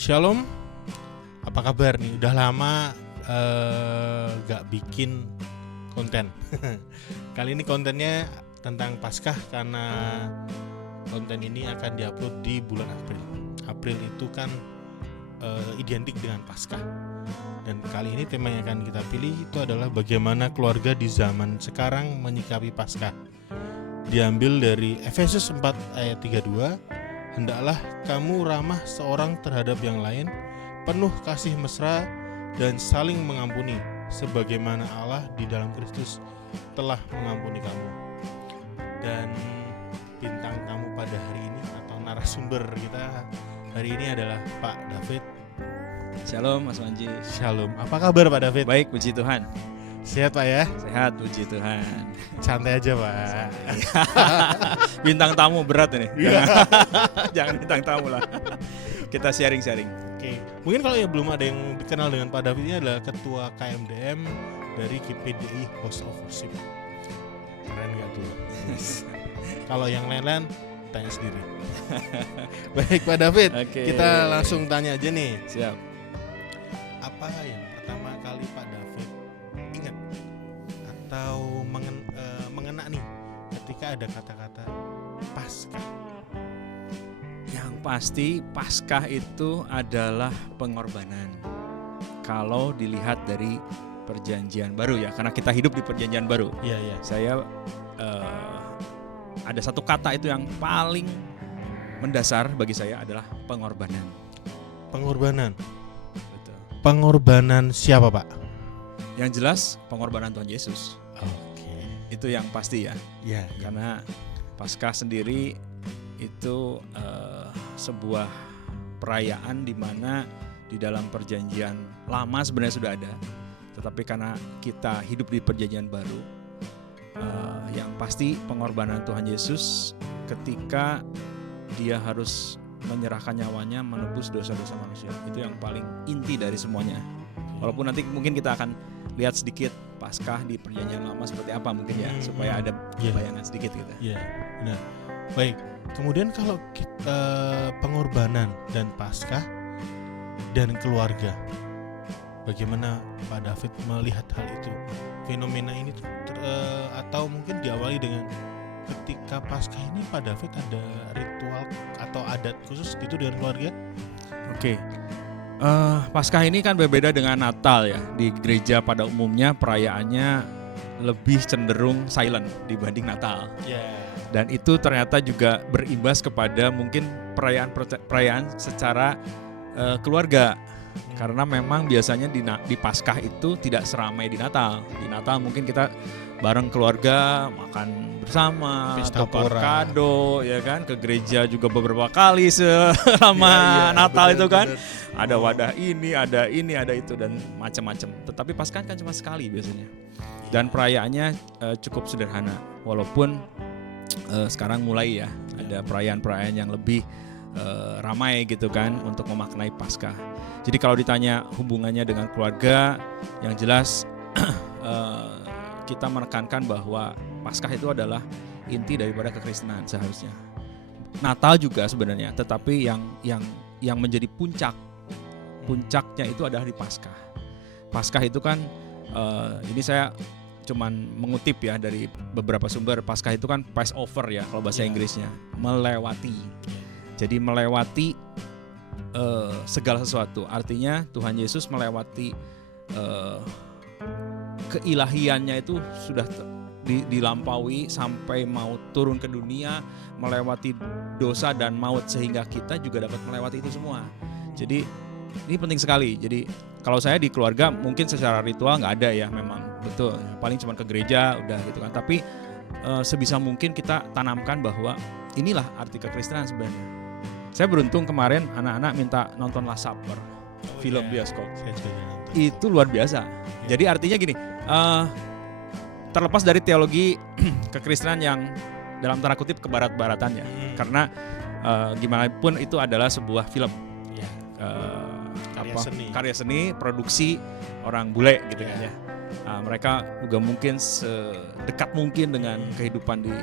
Shalom, apa kabar nih? Udah lama gak bikin konten. Kali ini kontennya tentang Paskah karena konten ini akan diupload di bulan April. April itu kan identik dengan Paskah. Dan kali ini tema yang akan kita pilih itu adalah bagaimana keluarga di zaman sekarang menyikapi Paskah. Diambil dari Efesus 4 ayat 32. Hendaklah kamu ramah seorang terhadap yang lain, penuh kasih mesra dan saling mengampuni, sebagaimana Allah di dalam Kristus telah mengampuni kamu. Dan bintang tamu pada hari ini atau narasumber kita hari ini adalah Pak David. Shalom Mas Manji. Shalom, apa kabar Pak David? Baik, puji Tuhan. Sehat Pak ya? Sehat, puji Tuhan. Santai aja Pak. Bintang tamu berat ini. Jangan bintang tamu lah. Kita sharing-sharing. Oke, mungkin kalau ya belum ada yang dikenal dengan Pak David, ini adalah Ketua KMDM dari GPDI House of Worship. Keren gak tuh? Kalau yang lain-lain tanya sendiri. Baik Pak David, kita langsung tanya aja nih. Siap. Apa yang pertama kali Pak David ingat atau mengena nih ketika ada kata-kata Paskah? Yang pasti Paskah itu adalah pengorbanan. Kalau dilihat dari Perjanjian Baru ya, karena kita hidup di Perjanjian Baru. Iya, iya. Saya ada satu kata itu yang paling mendasar bagi saya adalah pengorbanan. Pengorbanan. Betul. Pengorbanan siapa Pak? Yang jelas pengorbanan Tuhan Yesus. Oke. Itu yang pasti ya. Ya, Karena Paskah sendiri itu sebuah perayaan di mana di dalam Perjanjian Lama sebenarnya sudah ada. Tetapi karena kita hidup di Perjanjian Baru, yang pasti pengorbanan Tuhan Yesus ketika Dia harus menyerahkan nyawanya menebus dosa-dosa manusia. Itu yang paling inti dari semuanya. Walaupun nanti mungkin kita akan lihat sedikit Paskah di Perjanjian Lama seperti apa mungkin ya, supaya ada bayangan sedikit gitu. Iya, benar. Baik. Kemudian kalau kita pengorbanan dan Paskah dan keluarga, bagaimana Pak David melihat hal itu? Fenomena ini atau mungkin diawali dengan ketika Paskah ini Pak David ada ritual atau adat khusus gitu dengan keluarga? Oke. Paskah ini kan berbeda dengan Natal ya. Di gereja pada umumnya perayaannya lebih cenderung silent dibanding Natal. Dan itu ternyata juga berimbas kepada mungkin perayaan secara keluarga. Karena memang biasanya di Paskah itu tidak seramai di Natal. Di Natal mungkin kita bareng keluarga makan bersama, tukar kado, ya kan, ke gereja juga beberapa kali selama Natal bener, itu kan. Bener. Ada wadah ini, ada itu dan macam-macam. Tetapi Paskah kan cuma sekali biasanya. Dan perayaannya cukup sederhana. Walaupun sekarang mulai ya ada perayaan-perayaan yang lebih ramai gitu kan untuk memaknai Paskah. Jadi kalau ditanya hubungannya dengan keluarga, yang jelas kita menekankan bahwa Paskah itu adalah inti daripada kekristenan seharusnya. Natal juga sebenarnya, tetapi yang menjadi puncaknya itu adalah di Paskah. Paskah itu kan ini saya cuman mengutip ya dari beberapa sumber. Paskah itu kan Passover ya kalau bahasa Inggrisnya, melewati. Jadi melewati segala sesuatu. Artinya Tuhan Yesus melewati keilahiannya itu sudah dilampaui sampai mau turun ke dunia, melewati dosa dan maut sehingga kita juga dapat melewati itu semua. Jadi ini penting sekali. Jadi kalau saya di keluarga mungkin secara ritual nggak ada ya, memang betul. Paling cuma ke gereja udah gitu kan. Tapi sebisa mungkin kita tanamkan bahwa inilah arti kekristenan sebenarnya. Saya beruntung kemarin anak-anak minta nonton Last Supper, film bioskop. Itu luar biasa. Jadi artinya gini, terlepas dari teologi kekristenan yang dalam tanda kutip kebarat-baratannya, karena gimana pun itu adalah sebuah film, karya seni, produksi orang bule gitu kan ya. Mereka juga mungkin sedekat mungkin dengan kehidupan di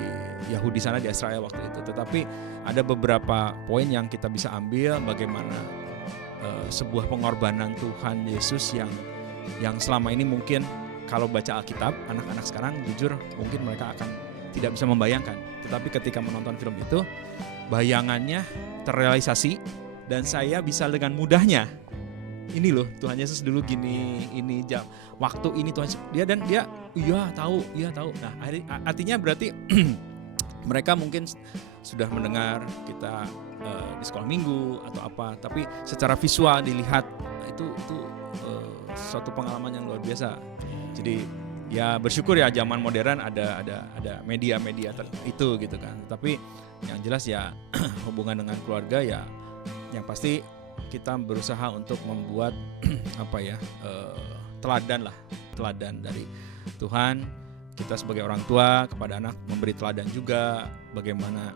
Yahudi sana, di Israel waktu itu. Tetapi ada beberapa poin yang kita bisa ambil, bagaimana sebuah pengorbanan Tuhan Yesus yang selama ini mungkin kalau baca Alkitab, anak-anak sekarang jujur mungkin mereka akan tidak bisa membayangkan. Tetapi ketika menonton film itu, bayangannya terrealisasi dan saya bisa dengan mudahnya. Ini loh Tuhan Yesus dulu gini, ini waktu ini Tuhan Yesus, dia iya tahu. Nah, artinya berarti mereka mungkin sudah mendengar kita di sekolah minggu atau apa, tapi secara visual dilihat itu suatu pengalaman yang luar biasa. Jadi ya bersyukur ya zaman modern ada media-media itu gitu kan. Tapi yang jelas ya hubungan dengan keluarga ya yang pasti kita berusaha untuk membuat teladan dari Tuhan. Kita sebagai orang tua kepada anak memberi teladan juga bagaimana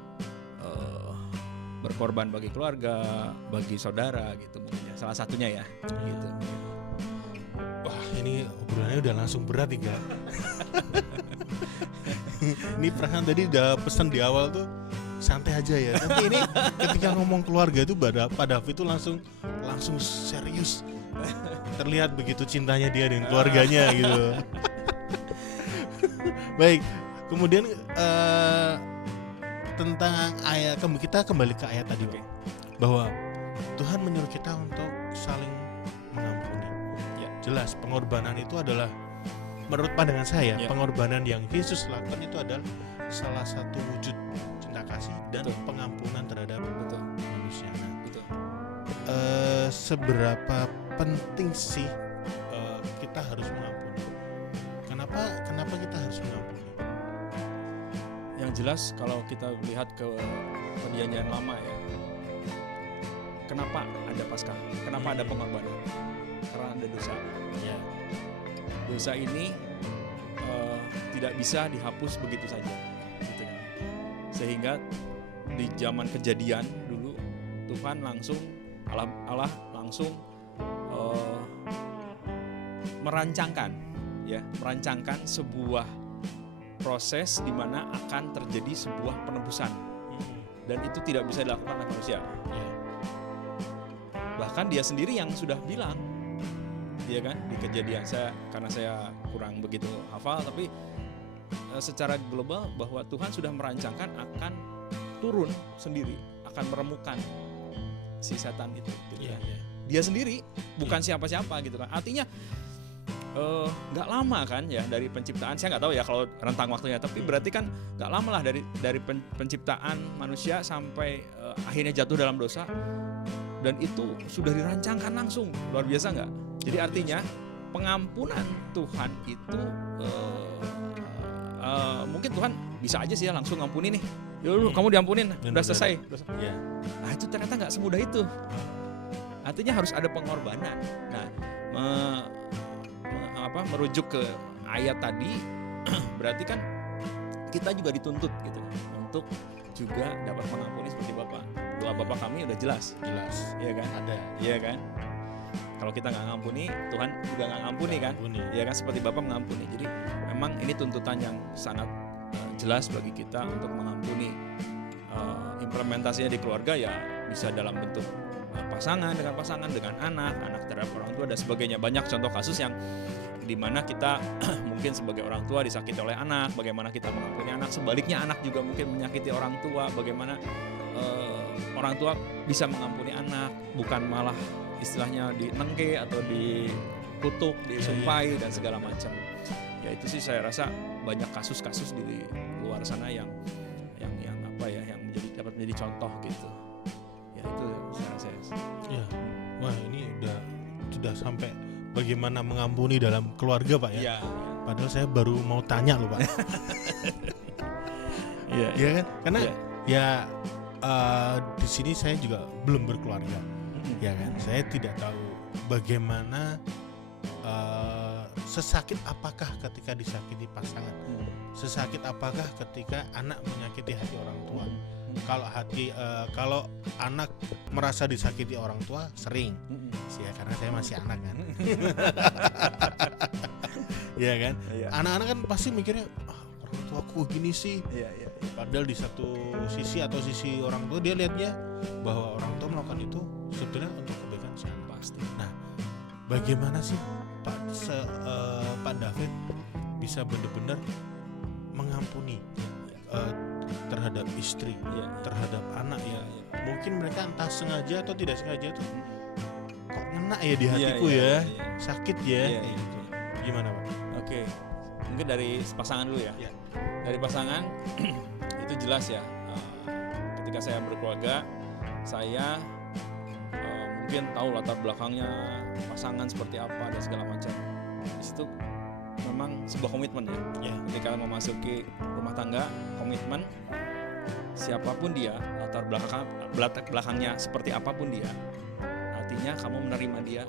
berkorban bagi keluarga, bagi saudara gitu mungkin ya. Salah satunya ya gitu. Wah, ini obrolannya udah langsung berat nih, Kak. Ini perasaan tadi udah pesan di awal tuh santai aja ya. Tapi ini ketika ngomong keluarga itu Pak David itu langsung serius. Terlihat begitu cintanya dia dengan keluarganya gitu. Baik, kemudian tentang ayat, kita kembali ke ayat tadi, Pak, bahwa Tuhan menyuruh kita untuk saling mengampuni. Ya, jelas pengorbanan itu adalah, menurut pandangan saya, pengorbanan yang Yesus lakukan itu adalah salah satu wujud cinta kasih dan pengampunan terhadap manusia. Seberapa penting sih kita harus mengampuni? Kenapa kita harus mengampuni? Yang jelas kalau kita lihat ke perjanjian lama ya, kenapa ada Paskah? Kenapa ada pengorbanan? Karena ada dosa. Ya. Dosa ini tidak bisa dihapus begitu saja, gitu kan? Sehingga di zaman Kejadian dulu Tuhan Allah langsung merancangkan sebuah proses di mana akan terjadi sebuah penebusan, dan itu tidak bisa dilakukan oleh manusia. Bahkan dia sendiri yang sudah bilang, ya kan, di Kejadian, karena saya kurang begitu hafal, tapi secara global bahwa Tuhan sudah merancangkan akan turun sendiri, akan meremukan si setan itu. Gitu kan. Dia sendiri, bukan siapa-siapa gitu kan. Artinya nggak lama kan ya dari penciptaan, saya nggak tahu ya kalau rentang waktunya, tapi berarti kan nggak lama lah dari penciptaan manusia sampai akhirnya jatuh dalam dosa, dan itu sudah dirancangkan langsung. Luar biasa nggak? Jadi artinya pengampunan Tuhan itu mungkin Tuhan bisa aja sih ya langsung ngampuni nih, yaudah kamu diampunin, udah selesai. Nah itu ternyata nggak semudah itu. Artinya harus ada pengorbanan. Nah merujuk ke ayat tadi, berarti kan kita juga dituntut gitu untuk juga dapat mengampuni seperti Bapa. Doa Bapa kami udah jelas, iya kan? Ada, iya kan? Kalau kita nggak ngampuni, Tuhan juga nggak ngampuni kan? Iya kan? Seperti Bapa mengampuni. Jadi memang ini tuntutan yang sangat jelas bagi kita untuk mengampuni. Implementasinya di keluarga ya bisa dalam bentuk pasangan, dengan anak terhadap orang tua dan sebagainya. Banyak contoh kasus yang dimana kita mungkin sebagai orang tua disakiti oleh anak, bagaimana kita mengampuni anak, sebaliknya anak juga mungkin menyakiti orang tua, bagaimana orang tua bisa mengampuni anak, bukan malah istilahnya dinengke atau dikutuk, disumpahi dan segala macam. Ya itu sih saya rasa banyak kasus-kasus di luar sana yang dapat menjadi contoh gitu. Ya itu saya rasa. Ya. Wah, ini sudah sampai bagaimana mengampuni dalam keluarga, Pak ya. Padahal saya baru mau tanya loh, Pak. Iya kan? Karena di sini saya juga belum berkeluarga. Ya kan? Saya tidak tahu bagaimana sesakit apakah ketika disakiti pasangan. Sesakit apakah ketika anak menyakiti hati orang tua. Kalau anak merasa disakiti orang tua sering, ya karena saya masih anak kan. Iya kan? Anak-anak kan pasti mikirnya orang tuaku gini sih. Padahal di satu sisi atau sisi orang tua dia lihatnya bahwa orang tua melakukan itu sebenarnya untuk kebaikan perasaan si anak. Pasti. Nah, bagaimana sih Pak David bisa benar-benar mengampuni terhadap istri, terhadap anak ya? Mungkin mereka entah sengaja atau tidak sengaja tuh kok ngena ya di hatiku sakit ya. Gitu. Gimana Pak? Oke, mungkin dari pasangan dulu ya. Dari pasangan itu jelas ya. Ketika saya berkeluarga, saya mungkin tahu latar belakangnya pasangan seperti apa dan segala macam. Di situ memang sebuah komitmen ya. Ketika memasuki rumah tangga, komitmen siapapun dia, latar belakangnya seperti apapun dia, artinya kamu menerima dia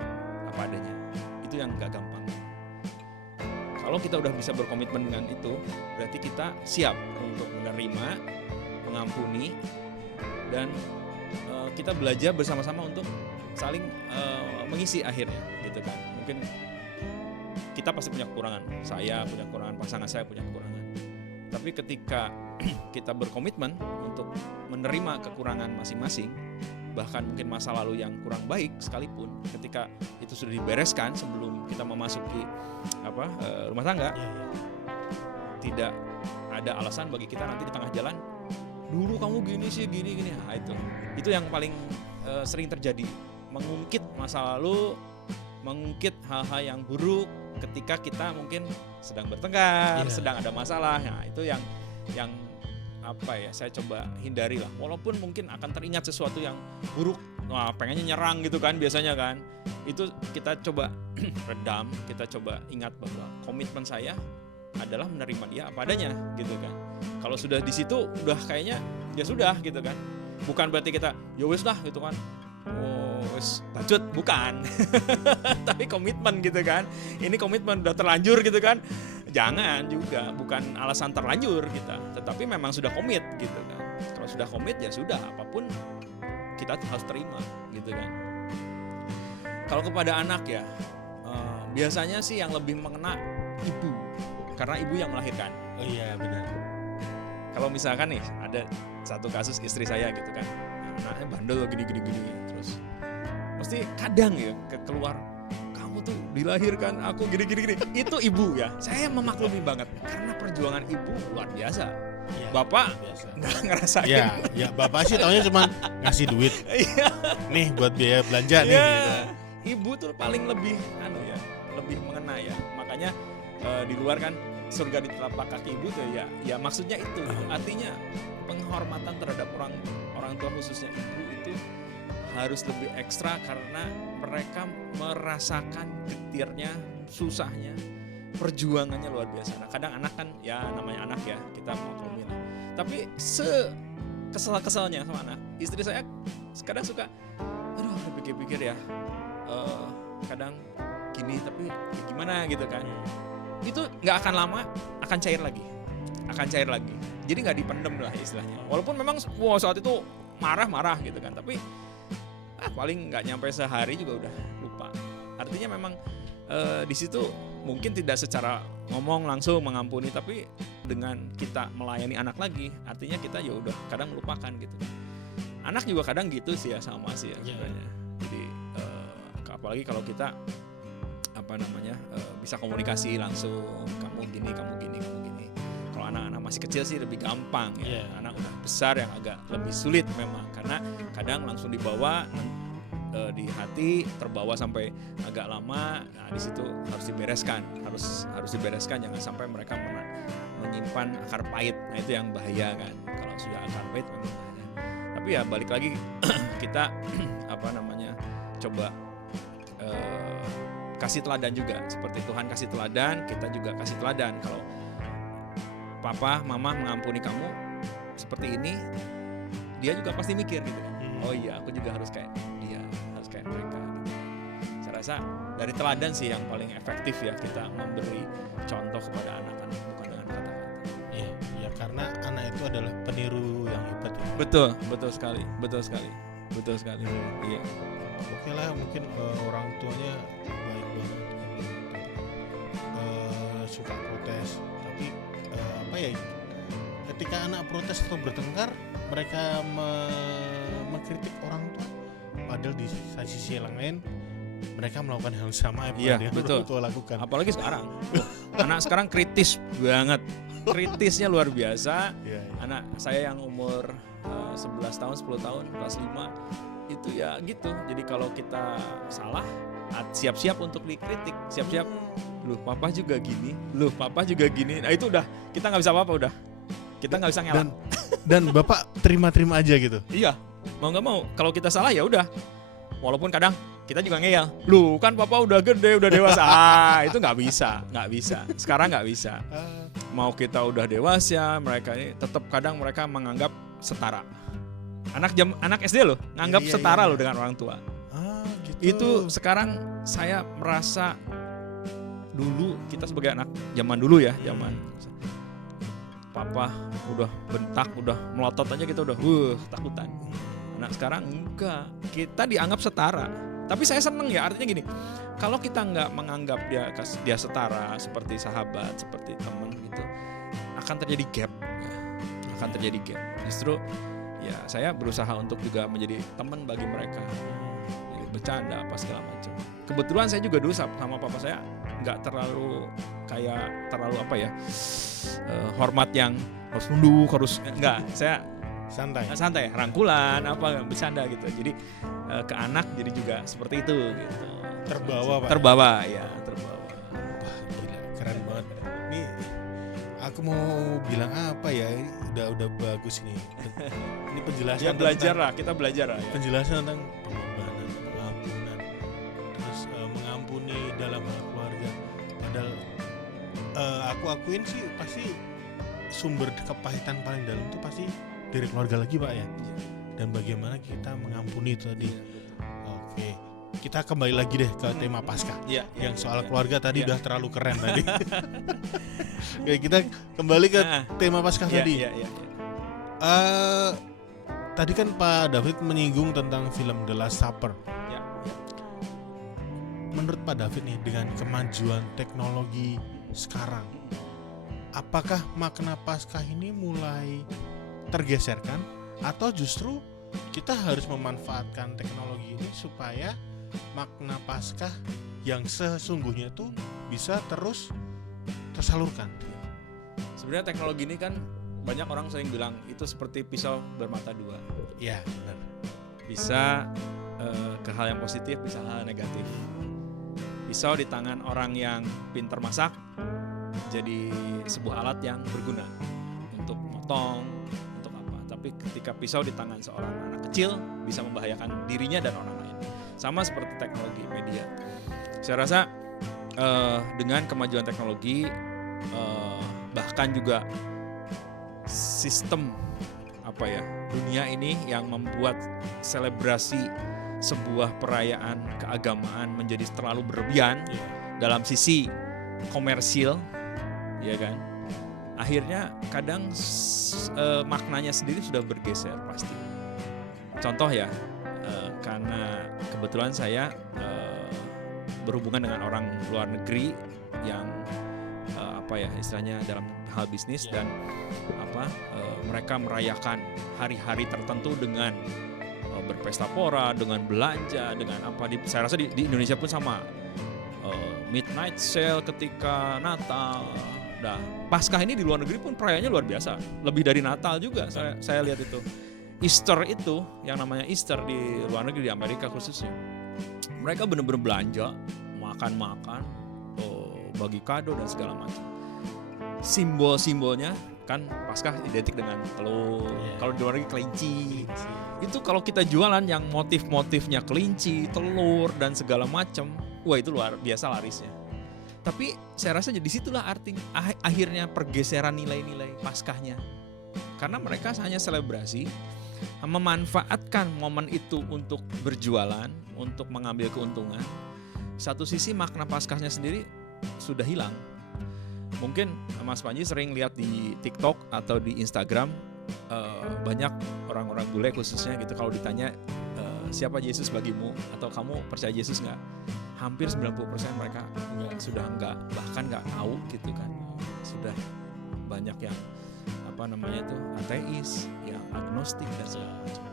apa adanya. Itu yang gak gampang. Kalau kita udah bisa berkomitmen dengan itu, berarti kita siap untuk menerima, mengampuni, dan kita belajar bersama-sama untuk saling mengisi akhirnya, gitu kan. Mungkin kita pasti punya kekurangan, saya punya kekurangan, pasangan saya punya kekurangan. Tapi ketika kita berkomitmen untuk menerima kekurangan masing-masing, bahkan mungkin masa lalu yang kurang baik sekalipun, ketika itu sudah dibereskan sebelum kita memasuki rumah tangga, tidak ada alasan bagi kita nanti di tengah jalan, dulu kamu gini sih, gini. Nah, itu yang paling sering terjadi, mengungkit masa lalu, mengungkit hal-hal yang buruk ketika kita mungkin sedang bertengkar, sedang ada masalah. Nah, itu yang saya coba hindari lah. Walaupun mungkin akan teringat sesuatu yang buruk, pengennya nyerang gitu kan biasanya kan. Itu kita coba redam, kita coba ingat bahwa komitmen saya adalah menerima dia apa adanya gitu kan. Kalau sudah di situ udah kayaknya ya sudah gitu kan. Bukan berarti kita ya wis lah gitu kan. Lanjut, bukan. Tapi komitmen gitu kan. Ini komitmen udah terlanjur gitu kan. Jangan juga, bukan alasan terlanjur kita, tetapi memang sudah komit gitu kan. Kalau sudah komit ya sudah, apapun kita harus terima gitu kan. Kalau kepada anak ya, biasanya sih yang lebih mengena ibu, karena ibu yang melahirkan. Oh iya benar. Kalau misalkan nih ada satu kasus istri saya gitu kan, anaknya bandel gini, terus mesti kadang ya keluar, kamu tuh dilahirkan aku gini. Itu ibu ya, saya memaklumi banget karena perjuangan ibu luar biasa. Ya, bapak nggak ngerasain. Ya bapak sih taunya cuma ngasih duit. Nih buat biaya belanja nih. Gitu. Ibu tuh paling lebih lebih mengena ya. Makanya di luar kan surga di telapak kaki ibu tuh ya maksudnya itu. Artinya penghormatan terhadap orang tua khususnya ibu itu harus lebih ekstra karena mereka merasakan getirnya, susahnya, perjuangannya luar biasa. Nah, kadang anak kan ya namanya anak ya, kita maklumin. Tapi kesel-keselnya sama anak, istri saya kadang suka, aduh pikir-pikir ya, kadang gini tapi ya gimana gitu kan. Itu nggak akan lama, akan cair lagi. Jadi nggak dipendem lah istilahnya. Walaupun memang saat itu marah-marah gitu kan, tapi paling nggak nyampe sehari juga udah lupa. Artinya memang di situ mungkin tidak secara ngomong langsung mengampuni, tapi dengan kita melayani anak lagi, artinya kita ya udah kadang melupakan gitu. Anak juga kadang gitu sih ya, sama sih ya sebenarnya. Jadi apalagi kalau kita bisa komunikasi langsung, kamu gini. Kalau anak-anak masih kecil sih lebih gampang ya. Anak udah besar yang agak lebih sulit memang, karena kadang langsung dibawa di hati, terbawa sampai agak lama. Nah, di situ harus dibereskan, jangan sampai mereka menyimpan akar pahit. Nah, itu yang bahaya kan. Kalau sudah akar pahit memang bahaya. Tapi ya balik lagi kita coba kasih teladan juga, seperti Tuhan kasih teladan, kita juga kasih teladan. Kalau papa, mama mengampuni kamu seperti ini, dia juga pasti mikir gitu kan. Oh iya, aku juga harus kayak dia, harus kayak mereka gitu. Saya rasa dari teladan sih yang paling efektif ya, kita memberi contoh kepada anak-anak, bukan dengan kata-kata. Iya, karena anak itu adalah peniru yang hebat ya. Betul sekali. Iya. Oke lah, mungkin orang tuanya baik banget, suka protes, tapi ketika anak protes atau bertengkar, mereka mengkritik orang tua, padahal di sisi yang lain mereka melakukan hal sama Iya, yang betul. orang tua lakukan. Apalagi sekarang. Anak sekarang kritis banget. Kritisnya luar biasa. Iya. Anak saya yang umur 11 tahun, 10 tahun, kelas 5 itu ya gitu. Jadi kalau kita salah, siap-siap untuk dikritik, siap-siap. Loh, papa juga gini. Loh, papa juga gini. Nah, itu udah kita nggak bisa apa-apa udah. Kita nggak bisa ngelak. Dan bapak terima-terima aja gitu. Iya, mau nggak mau. Kalau kita salah ya udah. Walaupun kadang kita juga ngeyel. Lu kan papa udah gede, udah dewasa. Itu nggak bisa. Sekarang nggak bisa. Mau kita udah dewasa, mereka ini tetap kadang mereka menganggap setara. Anak SD loh, nganggap setara loh dengan orang tua. Gitu. Itu sekarang saya merasa dulu kita sebagai anak zaman dulu ya, zaman papa udah bentak, udah melotot aja kita udah takutan. Nah sekarang enggak, kita dianggap setara. Tapi saya seneng ya, artinya gini, kalau kita nggak menganggap dia setara, seperti sahabat, seperti teman gitu, akan terjadi gap. Akan terjadi gap. Justru ya saya berusaha untuk juga menjadi teman bagi mereka, jadi bercanda apa segala macam. Kebetulan saya juga dulu sama papa saya nggak terlalu apa ya, hormat yang harus nunduk, harus enggak. Saya santai, rangkulan apa bercanda gitu. Jadi ke anak jadi juga seperti itu gitu. Terbawa Pak. Terbawa. Wah, gila, keren banget. Ini aku mau bilang apa ya? Udah bagus ini. Ini penjelasan. Ya kita belajar lah. Ya. Penjelasan tentang pengorbanan, pengampunan, terus mengampuni dalam hal keluarga. Padahal aku akuin sih pasti sumber kepahitan paling dalam itu pasti dari keluarga lagi Pak ya. Dan bagaimana kita mengampuni itu tadi. Oke, kita kembali lagi deh ke tema Paskah. Yang soal keluarga tadi udah terlalu keren tadi. Oke, kita kembali ke tema Paskah tadi. Tadi kan Pak David menyinggung tentang film The Last Supper. Menurut Pak David nih, dengan kemajuan teknologi sekarang, apakah makna Paskah ini mulai tergeserkan atau justru kita harus memanfaatkan teknologi ini supaya makna Paskah yang sesungguhnya itu bisa terus tersalurkan? Sebenarnya teknologi ini kan banyak orang sering bilang itu seperti pisau bermata dua. Iya, benar. Bisa ke hal yang positif, bisa hal negatif. Pisau di tangan orang yang pintar masak jadi sebuah alat yang berguna untuk motong, untuk apa. Tapi ketika pisau di tangan seorang anak kecil bisa membahayakan dirinya dan orang lain. Sama seperti teknologi media. Saya rasa dengan kemajuan teknologi, bahkan juga sistem dunia ini yang membuat selebrasi sebuah perayaan keagamaan menjadi terlalu berlebihan dalam sisi komersil, ya kan? Akhirnya kadang maknanya sendiri sudah bergeser pasti. Contoh ya, karena kebetulan saya berhubungan dengan orang luar negeri yang istilahnya dalam hal bisnis dan mereka merayakan hari-hari tertentu dengan berpesta pora, dengan belanja, dengan apa. Saya rasa di Indonesia pun sama. Midnight sale ketika Natal. Nah, Paskah ini di luar negeri pun perayaannya luar biasa. Lebih dari Natal juga saya lihat itu. Easter itu, yang namanya Easter di luar negeri, di Amerika khususnya. Mereka benar-benar belanja, makan-makan, bagi kado dan segala macam. Simbol-simbolnya kan Paskah identik dengan telur. Kalau di luar negeri kelinci. Itu kalau kita jualan yang motif-motifnya kelinci, telur dan segala macam, wah itu luar biasa larisnya. Tapi saya rasa di situlah akhirnya pergeseran nilai-nilai Paskahnya. Karena mereka hanya selebrasi, memanfaatkan momen itu untuk berjualan, untuk mengambil keuntungan. Satu sisi makna Paskahnya sendiri sudah hilang. Mungkin Mas Panji sering lihat di TikTok atau di Instagram, banyak orang-orang bule khususnya gitu, kalau ditanya siapa Yesus bagimu atau kamu percaya Yesus nggak, hampir 90% mereka sudah bahkan nggak tahu gitu kan. Sudah banyak yang ateis, yang agnostik dan segala macam.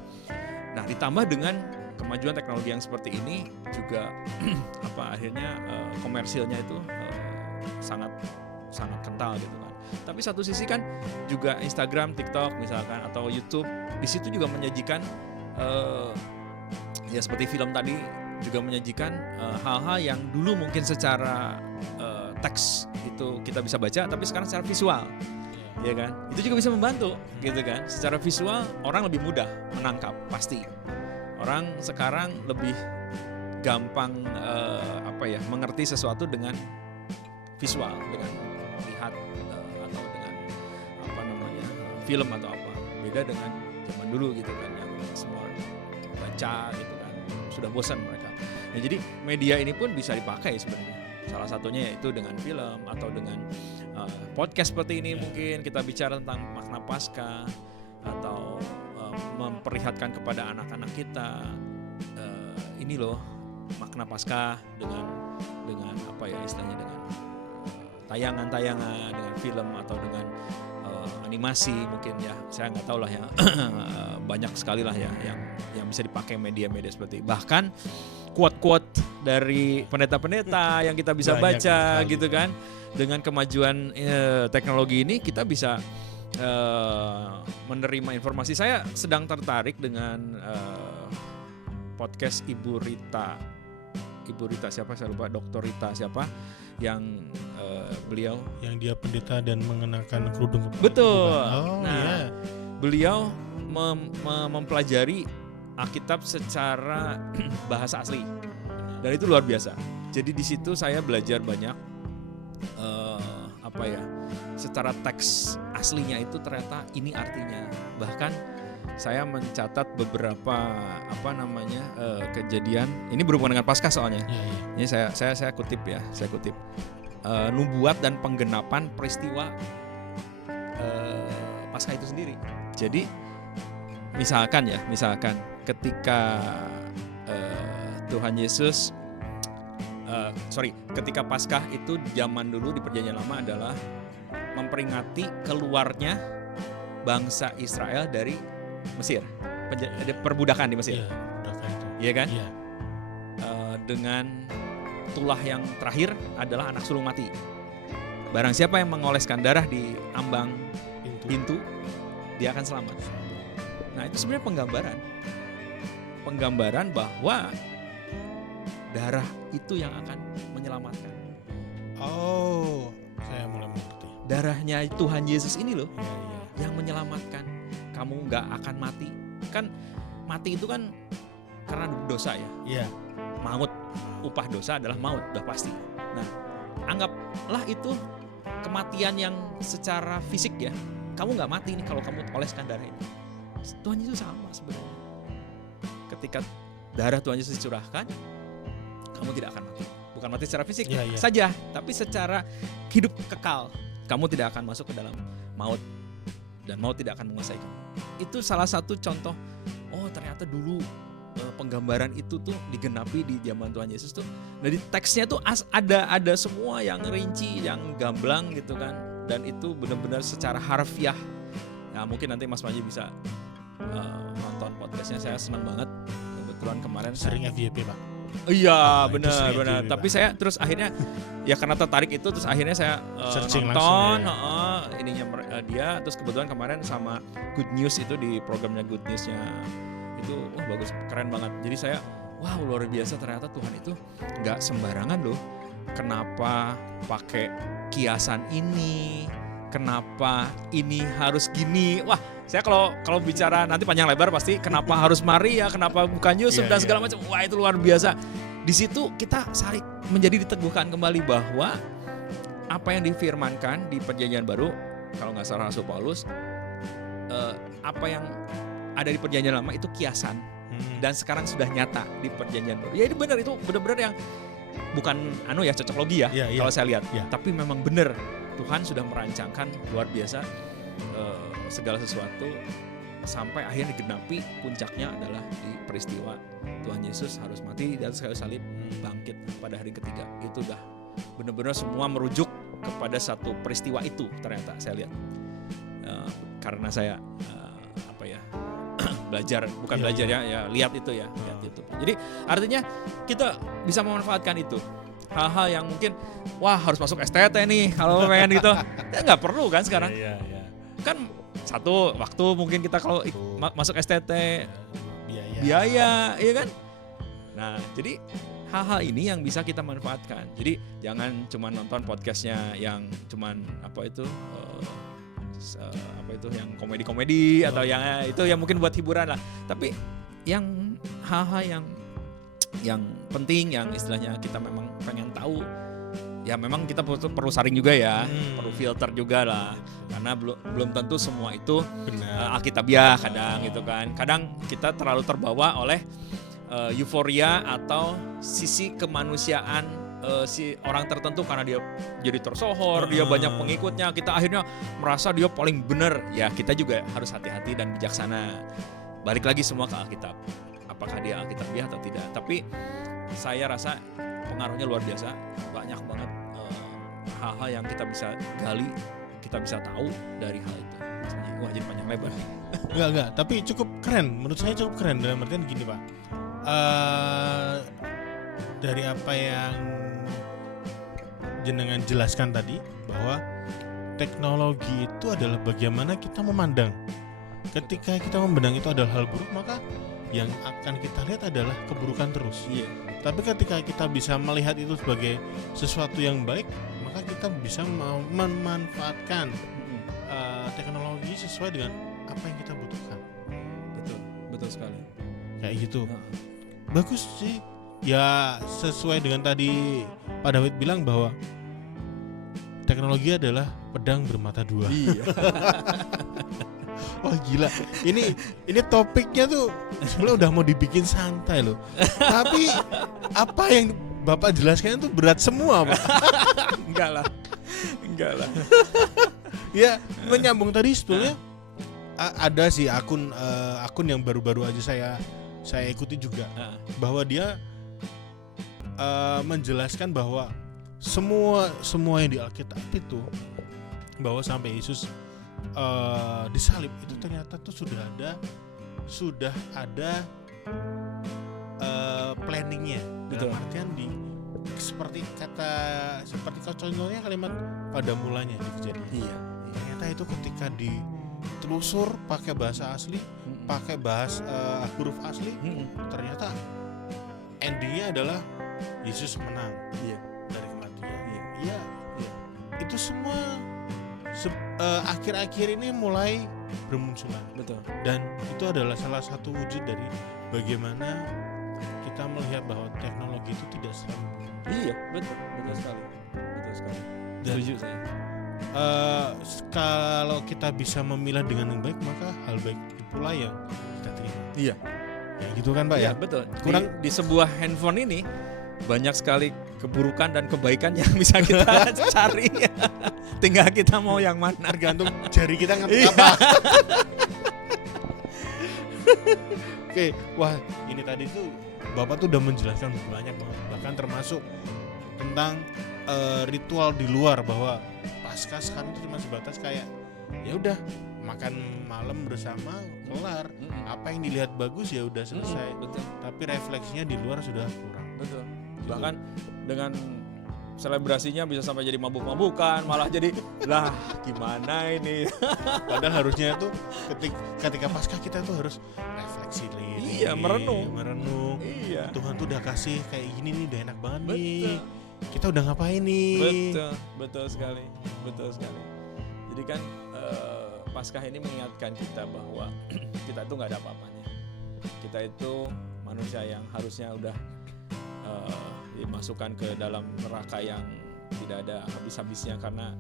Nah, ditambah dengan kemajuan teknologi yang seperti ini juga akhirnya komersilnya itu sangat kental gitu kan. Tapi satu sisi kan juga Instagram, TikTok misalkan atau YouTube di situ juga menyajikan ya seperti film tadi juga menyajikan hal-hal yang dulu mungkin secara teks itu kita bisa baca, tapi sekarang secara visual. Ya kan? Itu juga bisa membantu gitu kan. Secara visual orang lebih mudah menangkap pasti. Orang sekarang lebih gampang mengerti sesuatu dengan visual, dengan lihat atau dengan film atau apa. Beda dengan zaman dulu gitu kan yang semua baca gitu kan. Sudah bosan mereka. Nah, jadi media ini pun bisa dipakai sebenarnya. Salah satunya yaitu dengan film atau dengan podcast seperti ini mungkin kita bicara tentang makna Paskah atau memperlihatkan kepada anak-anak kita ini loh makna Paskah dengan istilahnya dengan tayangan-tayangan, dengan film atau dengan animasi mungkin ya, saya nggak tahu lah ya. Banyak sekali lah ya yang bisa dipakai media-media seperti bahkan quote-quote dari pendeta-pendeta yang kita bisa baca gitu kan. Dengan kemajuan teknologi ini kita bisa menerima informasi. Saya sedang tertarik dengan podcast Ibu Rita siapa saya lupa, Dr. Rita siapa yang beliau yang dia pendeta dan mengenakan kerudung kepala. Betul. Beliau mempelajari Alkitab secara bahasa asli dan itu luar biasa. Jadi di situ saya belajar banyak secara teks aslinya itu ternyata ini artinya. Bahkan saya mencatat beberapa kejadian. Ini berhubungan dengan Paskah soalnya. Ini saya kutip ya, nubuat dan penggenapan peristiwa Paskah itu sendiri. Jadi misalkan ketika Tuhan Yesus ketika Paskah itu zaman dulu di Perjanjian Lama adalah memperingati keluarnya bangsa Israel dari Mesir, perbudakan di Mesir, iya kan? Iya. Dengan tulah yang terakhir adalah anak sulung mati. Barang siapa yang mengoleskan darah di ambang pintu, dia akan selamat. Nah itu sebenarnya penggambaran bahwa darah itu yang akan menyelamatkan. Oh, saya mulai mengerti. Darahnya Tuhan Yesus ini loh yang menyelamatkan. Kamu nggak akan mati. Kan mati itu kan karena dosa ya. Iya. Maut, upah dosa adalah maut, udah pasti. Nah, anggaplah itu kematian yang secara fisik ya. Kamu nggak mati nih kalau kamu oleskan darah ini. Tuhan Yesus sama sebenarnya. Ketika darah Tuhan Yesus dicurahkan, kamu tidak akan mati. Bukan mati secara fisik saja, tapi secara hidup kekal. Kamu tidak akan masuk ke dalam maut dan maut tidak akan menguasai kamu. Itu salah satu contoh. Oh, ternyata dulu penggambaran itu tuh digenapi di zaman Tuhan Yesus tuh. Nah, di teksnya tuh ada semua yang rinci, yang gamblang gitu kan. Dan itu benar-benar secara harfiah. Nah, mungkin nanti Mas Panji bisa nonton podcastnya. Saya senang banget. Kebetulan kemarin sering FYP, Pak. Iya, benar. Tapi saya terus akhirnya ya karena tertarik itu terus akhirnya saya nonton ininya dia, terus kebetulan kemarin sama Good News itu di programnya Good News-nya itu bagus, keren banget. Jadi saya luar biasa, ternyata Tuhan itu nggak sembarangan loh. Kenapa pakai kiasan ini? Kenapa ini harus gini? Wah, saya kalau bicara nanti panjang lebar pasti kenapa harus Maria, kenapa bukan Yusuf dan segala macam. Wah, itu luar biasa. Di situ kita saling menjadi diteguhkan kembali bahwa apa yang difirmankan di Perjanjian Baru, kalau nggak salah Rasul Paulus, apa yang ada di Perjanjian Lama itu kiasan dan sekarang sudah nyata di Perjanjian Baru. Ya itu benar, itu benar-benar yang bukan cocok logi ya kalau saya lihat. Tapi memang benar Tuhan sudah merancangkan luar biasa segala sesuatu sampai akhirnya digenapi. Puncaknya adalah di peristiwa Tuhan Yesus harus mati di atas kayu salib, bangkit pada hari ketiga. Itu udah benar-benar semua merujuk kepada satu peristiwa itu ternyata saya lihat. Karena saya belajar, bukan belajar ya lihat itu ya, lihat YouTube. Jadi artinya kita bisa memanfaatkan itu. Hal-hal yang mungkin harus masuk STT nih kalau pengen gitu. Ya nggak perlu kan sekarang. Kan satu waktu mungkin kita kalau masuk STT biaya, iya kan? Nah, jadi hal-hal ini yang bisa kita manfaatkan. Jadi jangan cuma nonton podcastnya yang cuman apa itu yang komedi-komedi atau yang itu yang mungkin buat hiburan lah. Tapi yang hal-hal yang penting, yang istilahnya kita memang pengen tahu, ya memang kita perlu saring juga ya, perlu filter juga lah, karena belum tentu semua itu alkitabiah kadang gitu kan. Kadang kita terlalu terbawa oleh euforia atau sisi kemanusiaan si orang tertentu karena dia jadi tersohor, dia banyak pengikutnya, kita akhirnya merasa dia paling benar. Ya kita juga harus hati-hati dan bijaksana. Balik lagi semua ke Alkitab. Apakah dia alkitabiah atau tidak? Tapi saya rasa pengaruhnya luar biasa, banyak banget hal-hal yang kita bisa gali, kita bisa tahu dari hal itu. Wah, jadi panjang lebar. Enggak, tapi cukup keren. Menurut saya cukup keren dalam artian gini, Pak. Dari apa yang jenengan jelaskan tadi, bahwa teknologi itu adalah bagaimana kita memandang. Ketika kita memandang itu adalah hal buruk, maka yang akan kita lihat adalah keburukan terus. Tapi ketika kita bisa melihat itu sebagai sesuatu yang baik, maka kita bisa memanfaatkan teknologi sesuai dengan apa yang kita butuhkan. Betul sekali. Kayak gitu. Bagus sih. Ya sesuai dengan tadi Pak David bilang bahwa teknologi adalah pedang bermata dua. Iya. Wah gila, ini topiknya tuh sebenarnya udah mau dibikin santai loh. Tapi apa yang Bapak jelaskan itu berat semua, Pak. Enggak lah. Ya menyambung tadi sebetulnya ada sih akun yang baru-baru aja saya ikuti juga, bahwa dia menjelaskan bahwa semua yang di Alkitab itu, bahwa sampai Yesus disalib itu ternyata tuh sudah ada planningnya. Dalam artian seperti contohnya kalimat pada mulanya di Kejadian. Iya. Ternyata itu ketika ditelusur pakai bahasa asli, pakai huruf asli, ternyata endingnya adalah Yesus menang dari kematian. Iya. Itu semua akhir-akhir ini mulai bermunculan. Betul. Dan itu adalah salah satu wujud dari bagaimana kita melihat bahwa teknologi itu tidak selalu buruk. Iya, betul sekali. Setuju saya. Kalau kita bisa memilah dengan yang baik, maka hal baik pula yang kita terima. Iya. Ya gitu kan, Pak ya? Betul. Di sebuah handphone ini banyak sekali keburukan dan kebaikan yang bisa kita cari. Tinggal kita mau yang mana. Tergantung jari kita ngetik apa. Oke, wah ini tadi tuh Bapak tuh udah menjelaskan banyak banget, bahkan termasuk tentang ritual di luar, bahwa Paskah sekarang itu cuma sebatas kayak ya udah makan malam bersama kelar, apa yang dilihat bagus ya udah selesai. Betul. Tapi refleksinya di luar sudah kurang. Betul. Bahkan dengan selebrasinya bisa sampai jadi mabuk-mabukan, malah jadi lah gimana ini. Padahal harusnya tuh ketika Paskah kita tuh harus refleksi diri. Iya, merenung. Iya. Tuhan tuh udah kasih kayak gini nih, udah enak banget nih. Kita udah ngapain nih? Betul sekali. Jadi kan Paskah ini mengingatkan kita bahwa kita itu nggak ada apa-apanya. Kita itu manusia yang harusnya udah dimasukkan ke dalam neraka yang tidak ada habis-habisnya, karena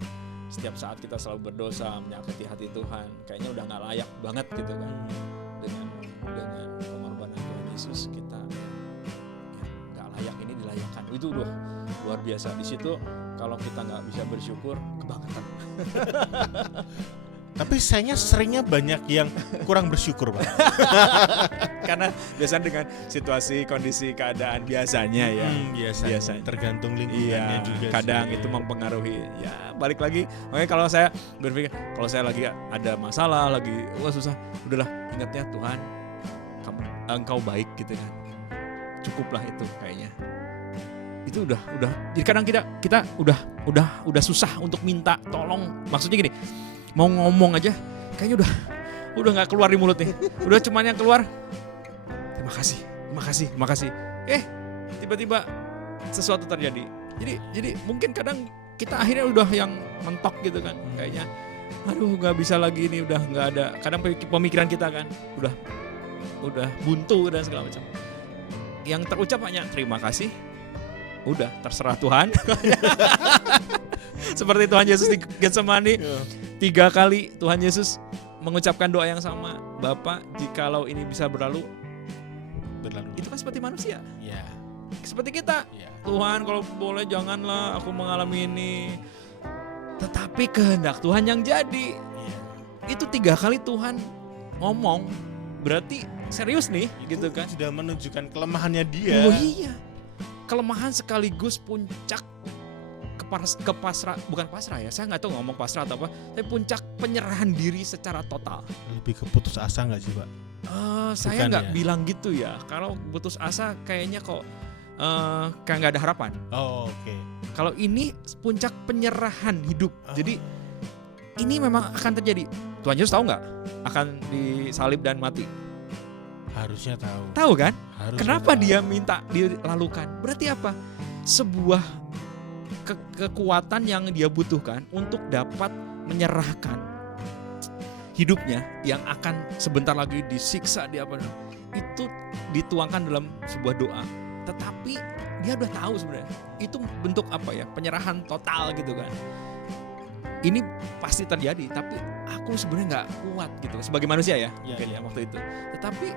setiap saat kita selalu berdosa, menyakiti hati Tuhan. Kayaknya udah nggak layak banget gitu kan. Dengan pengorbanan Tuhan Yesus kita nggak layak, ini dilayakkan. Itu udah luar biasa. Di situ kalau kita nggak bisa bersyukur, kebangetan. Tapi sayangnya seringnya banyak yang kurang bersyukur, Pak. Karena biasanya dengan situasi, kondisi, keadaan biasanya ya. Biasanya. Tergantung lingkungannya juga. Kadang itu mempengaruhi. Ya balik lagi. Makanya kalau saya berpikir, kalau saya lagi ada masalah, lagi susah, udahlah ingatnya Tuhan engkau baik gitu kan. Cukuplah itu kayaknya. Itu udah jadi kadang kita udah susah untuk minta tolong. Maksudnya gini, mau ngomong aja kayaknya udah nggak keluar di mulut nih. Udah cuman yang keluar terima kasih. Tiba-tiba sesuatu terjadi. Jadi mungkin kadang kita akhirnya udah yang mentok gitu kan. Kayaknya aduh nggak bisa lagi ini, udah nggak ada. Kadang pemikiran kita kan udah buntu dan segala macam. Yang terucap hanya terima kasih. Udah terserah Tuhan. Seperti Tuhan Yesus di Getsemani 3 kali Tuhan Yesus mengucapkan doa yang sama. Bapa, jikalau ini bisa berlalu. Itu kan seperti manusia. Yeah. Seperti kita. Yeah. Tuhan kalau boleh janganlah aku mengalami ini. Tetapi kehendak Tuhan yang jadi. Yeah. Itu 3 kali Tuhan ngomong. Berarti serius nih itu gitu kan. Sudah menunjukkan kelemahannya dia. Oh iya. Kelemahan sekaligus puncak bukan pasrah ya, saya nggak tahu ngomong pasrah atau apa, tapi puncak penyerahan diri secara total. Lebih ke putus asa nggak sih Pak? Saya nggak bilang gitu ya, kalau putus asa kayaknya kok kayak nggak ada harapan. Oh oke. Kalau ini puncak penyerahan hidup, jadi ini memang akan terjadi. Tuhan Yesus tahu nggak akan disalib dan mati? Harusnya tahu. Tahu kan? Harusnya kenapa tahu. Dia minta dilalukan? Berarti apa? Sebuah kekuatan yang dia butuhkan untuk dapat menyerahkan hidupnya yang akan sebentar lagi disiksa itu dituangkan dalam sebuah doa. Tetapi dia udah tahu sebenarnya itu bentuk apa ya, penyerahan total gitu kan. Ini pasti terjadi, tapi aku sebenarnya nggak kuat gitu sebagai manusia ya, mungkin ya waktu itu. Tetapi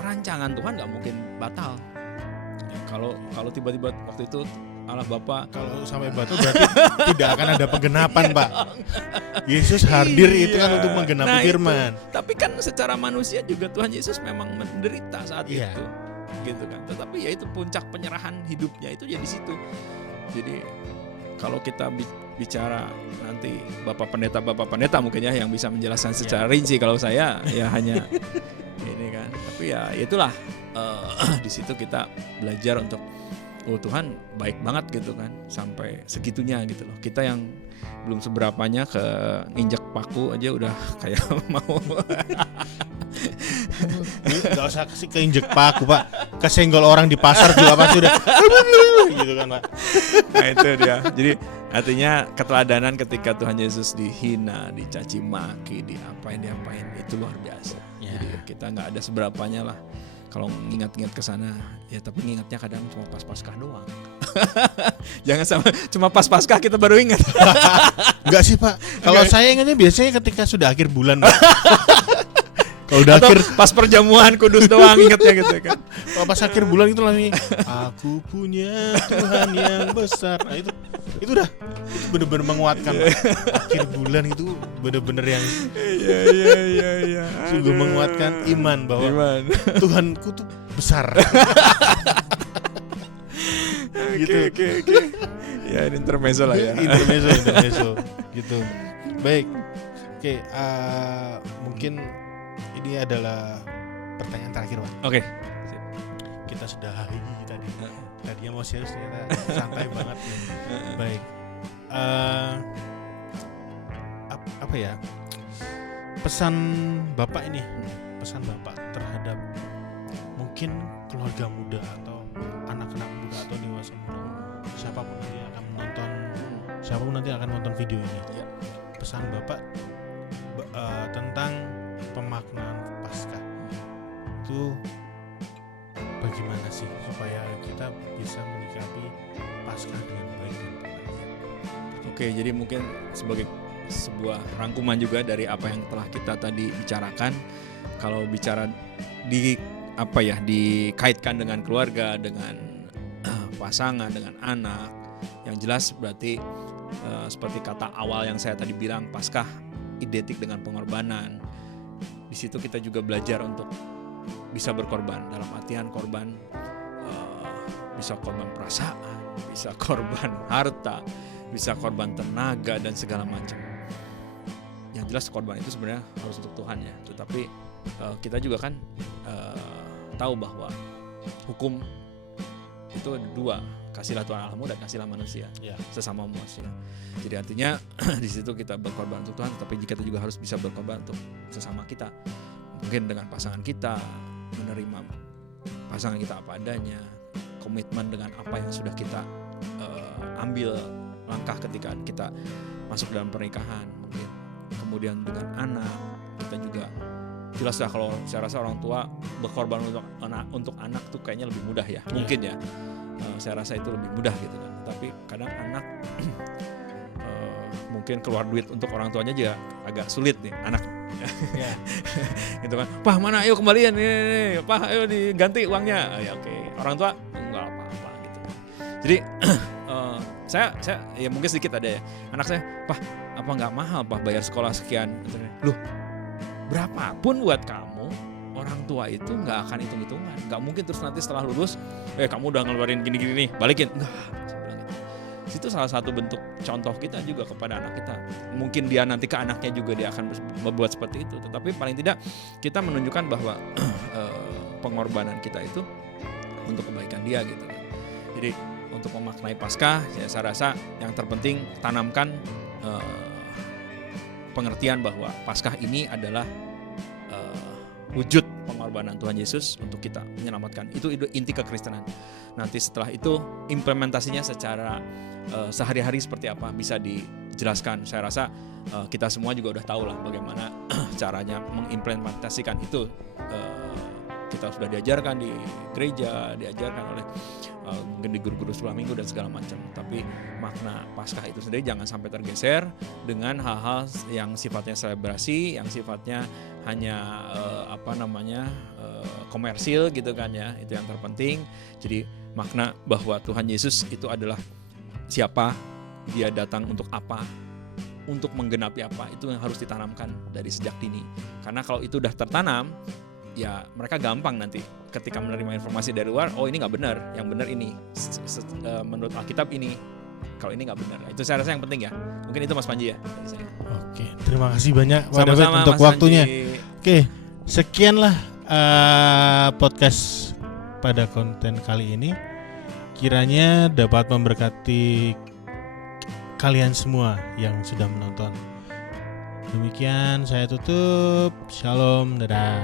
rancangan Tuhan nggak mungkin batal. Kalau tiba-tiba waktu itu Allah Bapa kalau sampai batu berarti tidak akan ada penggenapan Pak. Yesus hadir itu kan untuk menggenapi firman. Tapi kan secara manusia juga Tuhan Yesus memang menderita saat itu, gitu kan. Tetapi ya itu puncak penyerahan hidupnya itu ya di situ. Jadi kalau kita bicara nanti Bapak Pendeta mungkin ya yang bisa menjelaskan secara rinci. Kalau saya ya hanya ini kan. Tapi ya itulah di situ kita belajar untuk Tuhan baik banget gitu kan, sampai segitunya gitu loh. Kita yang belum seberapanya ke nginjek paku aja udah kayak mau. Gak usah keinjek paku Pak, kesenggol orang di pasar juga pasti udah gitu kan Pak. Nah itu dia. Jadi artinya keteladanan ketika Tuhan Yesus dihina, dicaci maki, diapain itu luar biasa. Jadi kita nggak ada seberapanya lah. Kalau ngingat-ngingat ke sana, ya tapi ngingatnya kadang cuma pas Paskah doang. Jangan sama cuma pas Paskah kita baru ingat. Enggak sih Pak. Kalau saya ingatnya biasanya ketika sudah akhir bulan. Kalau udah akhir pas perjamuan kudus doang ingatnya gitu kan. Kalau pas akhir bulan itu lagi aku punya Tuhan yang besar. Nah itu udah itu benar-benar menguatkan. Akhir bulan itu benar-benar yang iya. Sungguh menguatkan iman bahwa Tuhanku tuh besar. Oke. Ya ini intermezzo lah ya. Intermezzo gitu. Baik. Oke, mungkin ini adalah pertanyaan terakhir Pak. Oke. Kita sudah tadi. Tadinya mau serius ternyata santai banget. Baik. Apa ya? Pesan Bapak terhadap mungkin keluarga muda atau anak-anak muda atau dewasa muda, siapapun nanti akan menonton video ini. Ya. Pesan Bapak tentang pemaknaan Paskah itu bagaimana sih supaya kita bisa menyikapi Paskah dengan baik dan benar. Oke, jadi mungkin sebagai sebuah rangkuman juga dari apa yang telah kita tadi bicarakan, kalau bicara dikaitkan dengan keluarga, dengan pasangan, dengan anak, yang jelas berarti seperti kata awal yang saya tadi bilang, Paskah identik dengan pengorbanan. Di situ kita juga belajar untuk bisa berkorban, dalam artian korban bisa korban perasaan, bisa korban harta, bisa korban tenaga dan segala macam. Yang jelas korban itu sebenarnya harus untuk Tuhan ya. Tetapi kita juga kan tahu bahwa hukum itu ada dua, kasihlah Tuhan Allahmu dan kasihlah manusia, sesama manusia. Jadi artinya di situ kita berkorban untuk Tuhan, tapi kita juga harus bisa berkorban untuk sesama kita. Mungkin dengan pasangan kita, menerima pasangan kita apa adanya, komitmen dengan apa yang sudah kita ambil langkah ketika kita masuk dalam pernikahan. Mungkin kemudian dengan anak, kita juga jelas lah, kalau saya rasa orang tua berkorban untuk anak tuh kayaknya lebih mudah ya, mungkin ya. Saya rasa itu lebih mudah gitu kan. Tapi kadang anak mungkin keluar duit untuk orang tuanya juga agak sulit nih anak. Gitu kan. Pak, mana ayo kembalian nih. Pak, ayo diganti uangnya. Ya oke. Orang tua enggak apa-apa gitu. Jadi saya ya mungkin sedikit ada ya. Anak saya, "Pak, apa enggak mahal Pak bayar sekolah sekian?" Loh, berapapun buat kamu, orang tua itu nggak akan hitung-hitungan. Nggak mungkin terus nanti setelah lulus, kamu udah ngeluarin gini-gini nih, balikin. Enggak, saya bilang gitu. Itu salah satu bentuk contoh kita juga kepada anak kita. Mungkin dia nanti ke anaknya juga dia akan berbuat seperti itu. Tetapi paling tidak kita menunjukkan bahwa pengorbanan kita itu untuk kebaikan dia gitu kan. Jadi untuk memaknai Paskah, saya rasa yang terpenting tanamkan pengertian bahwa Paskah ini adalah wujud pengorbanan Tuhan Yesus untuk kita menyelamatkan. Itu inti kekristenan. Nanti setelah itu implementasinya secara sehari-hari seperti apa bisa dijelaskan. Saya rasa kita semua juga udah tahu lah bagaimana caranya mengimplementasikan itu. Kita sudah diajarkan di gereja, diajarkan oleh mungkin di guru-guru sekolah minggu dan segala macam. Tapi makna Paskah itu sendiri jangan sampai tergeser dengan hal-hal yang sifatnya selebrasi, yang sifatnya hanya komersil gitu kan ya. Itu yang terpenting. Jadi makna bahwa Tuhan Yesus itu adalah siapa, dia datang untuk apa, untuk menggenapi apa, itu yang harus ditanamkan dari sejak dini. Karena kalau itu udah tertanam, ya mereka gampang nanti ketika menerima informasi dari luar, oh ini nggak benar, yang benar ini menurut Alkitab ini, kalau ini nggak benar. Itu saya rasa yang penting ya. Mungkin itu Mas Panji ya dari saya. Oke, terima kasih banyak Pak David untuk Mas waktunya. Panji. Oke, sekianlah podcast pada konten kali ini. Kiranya dapat memberkati kalian semua yang sudah menonton. Demikian saya tutup. Shalom, dadah.